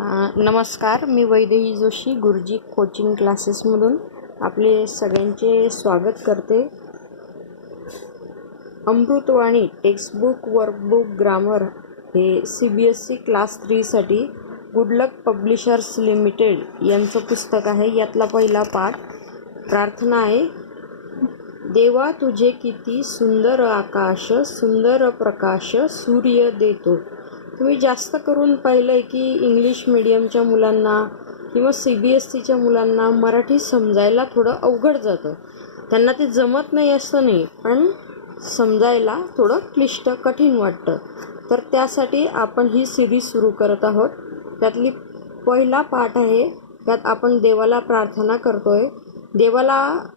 नमस्कार मी वैदेही जोशी गुरुजी कोचिंग क्लासेसमधून आपले सगळ्यांचे स्वागत करते. अमृतवाणी टेक्स्टबुक वर्कबुक ग्रामर हे C B S C class थ्रीसाठी good luck publishers limited यांचं पुस्तक आहे. यातला पहिला पाठ प्रार्थना आहे देवा तुझे किती सुंदर आकाश सुंदर प्रकाश सूर्य देतो. तुम्ही जास्त करून पाहिलं आहे की इंग्लिश मिडियमच्या मुलांना किंवा सी बी एस सीच्या मुलांना मराठी समजायला थोडं अवघड जातं. त्यांना ते जमत नाही असं नाही पण समजायला थोडं क्लिष्ट कठीण वाटतं. तर त्यासाठी आपण ही सिरीज सुरू करत आहोत. त्यातली पहिला पाठ आहे त्यात आपण देवाला प्रार्थना करतोय. देवाला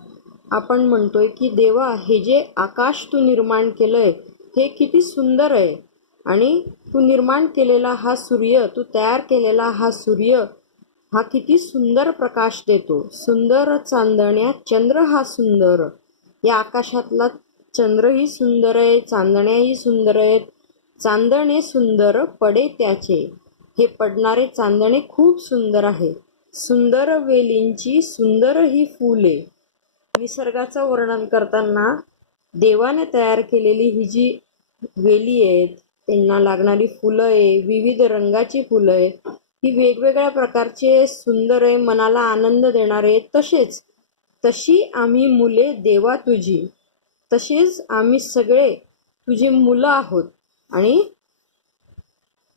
आपण म्हणतोय की देवा हे जे आकाश तू निर्माण केलं आहे हे किती सुंदर आहे. आणि तू निर्माण केलेला हा सूर्य तू तयार केलेला हा सूर्य हा किती सुंदर प्रकाश देतो. सुंदर चांदण्या चंद्र हा सुंदर. या आकाशातला चंद्रही सुंदर आहे चांदण्याही सुंदर आहेत. चांदणे सुंदर पडे त्याचे. हे पडणारे चांदणे खूप सुंदर आहे. सुंदर वेलींची सुंदर ही फुले. निसर्गाचं वर्णन करताना देवाने तयार केलेली ही जी वेली आहेत त्यांना लागणारी फुलं आहे विविध रंगाची फुलं आहे. ही वेगवेगळ्या प्रकारचे सुंदर आहे मनाला आनंद देणारे तसेच तशी आम्ही मुले देवा तुझी. तसेच आम्ही सगळे तुझी मुलं आहोत. आणि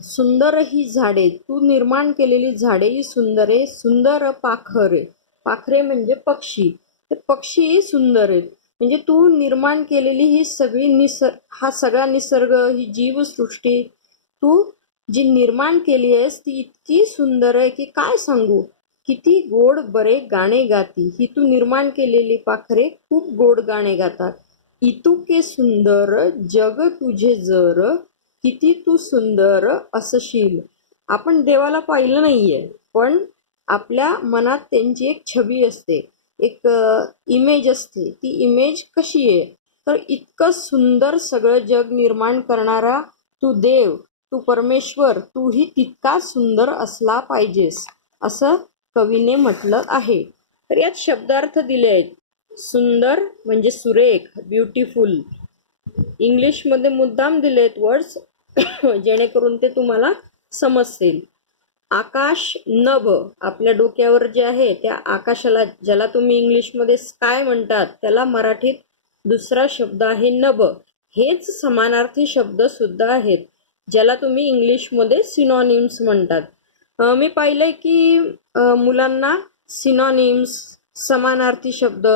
सुंदर ही झाडे तू निर्माण केलेली झाडे ही सुंदर आहे. सुंदर पाखरे. पाखरे म्हणजे पक्षी. ते पक्षीही सुंदर आहेत. म्हणजे तू निर्माण केलेली ही सगळी निसर्ग हा सगळा निसर्ग ही जीवसृष्टी तू जी निर्माण केली आहेस ती इतकी सुंदर आहे की काय सांगू? किती गोड बरे गाणे गाती. ही तू निर्माण केलेली पाखरे खूप गोड गाणे गातात. इतुके सुंदर जग तुझे जर किती तू सुंदर असशील. आपण देवाला पाहिलं नाहीये पण आपल्या मनात त्यांची एक छबी असते. एक इमेज असते. ती इमेज कशी आहे? तर इतकं सुंदर सगळं जग निर्माण करणारा तू देव तू परमेश्वर तूही तितका सुंदर असला पाहिजेस असं कवीने म्हटलं आहे. तर यात शब्दार्थ दिले आहेत. सुंदर म्हणजे सुरेख ब्युटिफुल इंग्लिशमध्ये मुद्दाम दिले आहेत वर्ड्स जेणेकरून ते तुम्हाला समजतील. आकाश नभ आपल्या डोक्यावर जे आहे त्या आकाशाला ज्याला तुम्ही इंग्लिशमध्ये स्काय म्हणतात त्याला मराठीत दुसरा शब्द आहे नभ. हेच समानार्थी शब्द सुद्धा आहेत ज्याला तुम्ही इंग्लिशमध्ये सिनॉनिम्स म्हणतात. मी पाहिलंय की मुलांना सिनॉनिम्स समानार्थी शब्द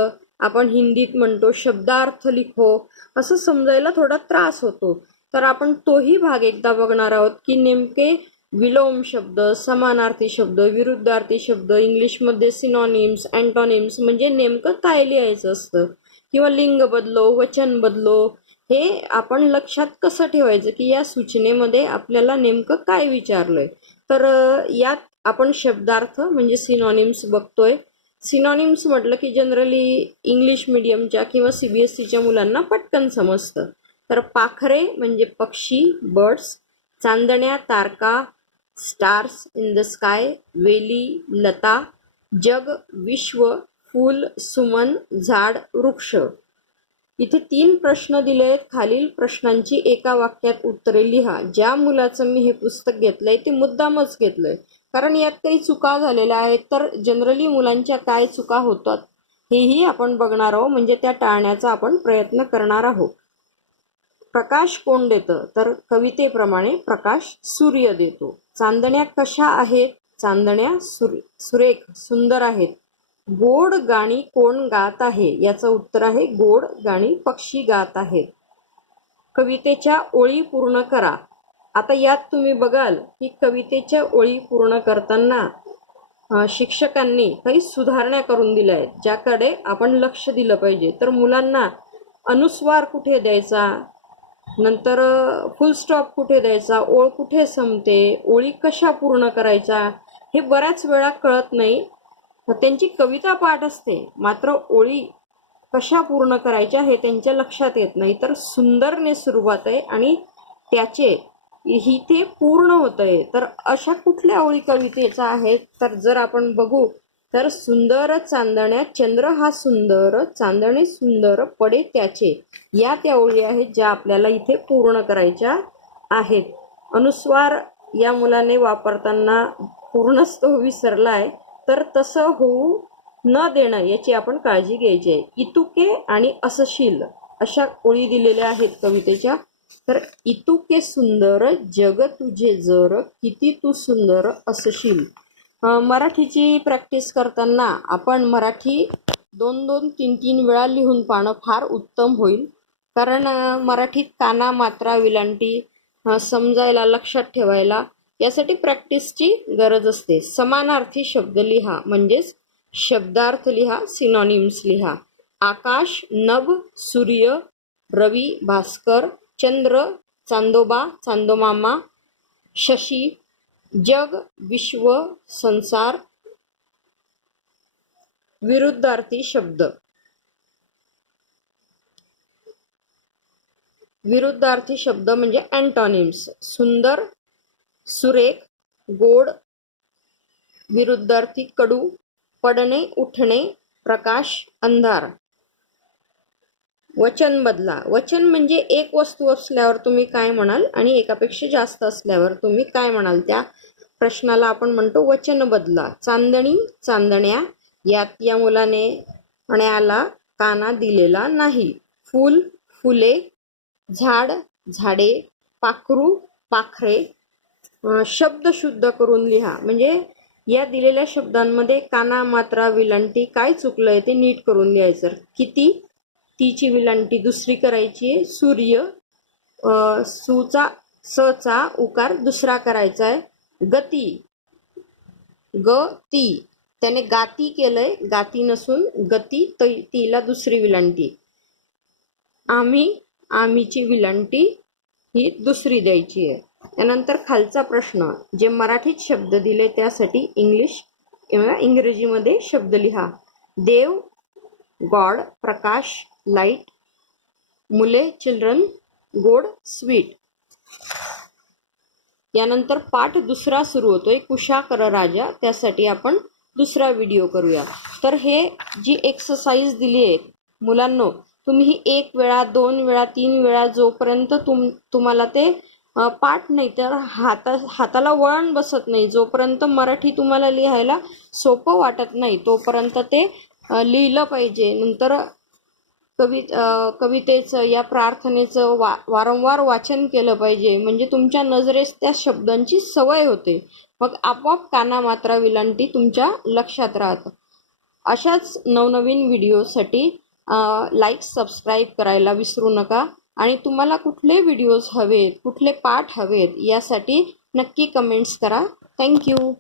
आपण हिंदीत म्हणतो शब्दार्थ लिखो असं समजायला थोडा त्रास होतो. तर आपण तोही भाग एकदा बघणार आहोत की नेमके विलोम शब्द समानार्थी शब्द विरुद्धार्थी शब्द इंग्लिशमध्ये सिनॉनिम्स अँटॉनिम्स म्हणजे नेमकं काय लिहायचं असतं? किंवा लिंग बदलो वचन बदलो हे आपण लक्षात कसं ठेवायचं की या सूचनेमध्ये आपल्याला नेमकं काय विचारलंय? तर यात आपण शब्दार्थ म्हणजे सिनॉनिम्स बघतोय. सिनॉनिम्स म्हटलं की जनरली इंग्लिश मिडियमच्या किंवा सी बी एस सीच्या मुलांना पटकन समजतं. तर पाखरे म्हणजे पक्षी बर्ड्स चांदण्या तारका स्टार्स इन द स्काय वेली लता जग विश्व फूल सुमन झाड वृक्ष. इथे तीन प्रश्न दिले आहेत. खालील प्रश्नांची एका वाक्यात उत्तरे लिहा. ज्या मुलाचं मी हे पुस्तक घेतलंय ते मुद्दामच घेतलंय. कारण यात काही चुका झालेल्या आहेत तर जनरली मुलांच्या काय चुका होतात हेही आपण बघणार आहोत. म्हणजे त्या टाळण्याचा आपण प्रयत्न करणार आहोत. प्रकाश कोण देतं? तर कवितेप्रमाणे प्रकाश सूर्य देतो. चांदण्या कशा आहेत? चांदण्या सुर सुरेख सुंदर आहेत. गोड गाणी कोण गात आहे? याचं उत्तर आहे गोड गाणी पक्षी गात आहेत. कवितेच्या ओळी पूर्ण करा. आता यात तुम्ही बघाल की कवितेच्या ओळी पूर्ण करताना शिक्षकांनी काही सुधारणा करून दिल्या आहेत ज्याकडे आपण लक्ष दिलं पाहिजे. तर मुलांना अनुस्वार कुठे द्यायचा? नंतर फुल स्टॉप कुठे द्यायचा? ओळ कुठे संपते? ओळी कशा पूर्ण करायच्या? हे बऱ्याच वेळा कळत नाही. त्यांची कविता पाठ असते. मात्र ओळी कशा पूर्ण करायच्या हे त्यांच्या लक्षात येत नाही. तर सुंदरने सुरुवात आहे आणि त्याचे ही ते पूर्ण होत आहे तर अशा कुठल्या ओळी कवितेचा आहे तर जर आपण बघू तर सुंदर चांदण्या चंद्र हा सुंदर चांदणे सुंदर पडे त्याचे. या त्या ओळी आहेत ज्या आपल्याला इथे पूर्ण करायच्या आहेत. अनुस्वार या मुलाने वापरताना पूर्णच तो विसरला आहे तर तसं होऊ न देणं याची आपण काळजी घ्यायची आहे. इतुके आणि असशील अशा ओळी दिलेल्या आहेत कवितेच्या. तर इतुके सुंदर जग तुझे जर किती तू सुंदर असशील. मराठीची प्रॅक्टिस करताना आपण मराठी दोन दोन तीन तीन वेळा लिहून पाहणं फार उत्तम होईल. कारण मराठीत काना मात्रा विलांटी समजायला लक्षात ठेवायला यासाठी प्रॅक्टिसची गरज असते. समानार्थी शब्द लिहा म्हणजेच शब्दार्थ लिहा सिनॉनिम्स लिहा. आकाश नभ सूर्य रवी भास्कर चंद्र चांदोबा चांदोमामा शशी जग, विश्व, संसार विरुद्धार्थी शब्द. विरुद्धार्थी शब्द म्हणजे अँटॉनिम्स सुंदर, सुरेख, गोड, विरुद्धार्थी कडू, पडणे, उठणे, प्रकाश, अंधार. वचन बदला. वचन म्हणजे एक वस्तू असल्यावर तुम्ही काय म्हणाल आणि एकापेक्षा जास्त असल्यावर तुम्ही काय म्हणाल? त्या प्रश्नाला आपण म्हणतो वचन बदला. चांदणी चांदण्या यात या मुलाने ण्याला काना दिलेला नाही. फूल फुले झाड झाडे पाखरू पाखरे शब्द शुद्ध करून लिहा. म्हणजे या दिलेल्या शब्दांमध्ये काना मात्रा विलंटी काय चुकलंय ते नीट करून लिहायचं. किती? तीची विलांटी दुसरी करायची आहे. सूर्य सूचा सचा उकार दुसरा करायचा आहे. गती ग ती त्याने गाती केलंय. गाती नसून गती त तीला दुसरी विलांटी आम्ही आम्हीची विलांटी ही दुसरी द्यायची आहे. त्यानंतर खालचा प्रश्न जे मराठीत शब्द दिले त्यासाठी इंग्लिश किंवा इंग्रजीमध्ये शब्द लिहा. देव गॉड प्रकाश लाइट मुले चिल्ड्रन गोड स्वीट यानंतर पाठ दुसरा सुरू होतोय कुशा कर राजा. त्यासाठी आपण दुसरा व्हिडिओ करूया. तर हे जी एक्सरसाइज दिली आहे मुलांनो तुम्ही ही एक वेळा दोन वेळा तीन वेळा जोपर्यंत तुम तुम्हाला ते पाठ नाही तर हाता हाताला वळण बसत नाही. जोपर्यंत मराठी तुम्हाला लिहायला सोपं वाटत नाही तोपर्यंत ते लिहिलं पाहिजे. नंतर कवि कवितेचं या प्रार्थनेचं वा वारंवार वाचन केलं पाहिजे. म्हणजे तुमच्या नजरेस त्या शब्दांची सवय होते. मग आपोआप काना मात्रा विलांटी तुमच्या लक्षात राहतं. अशाच नवनवीन व्हिडिओसाठी लाईक सबस्क्राईब करायला विसरू नका. आणि तुम्हाला कुठले व्हिडिओज हवेत कुठले पाठ हवेत यासाठी नक्की कमेंट्स करा. थँक्यू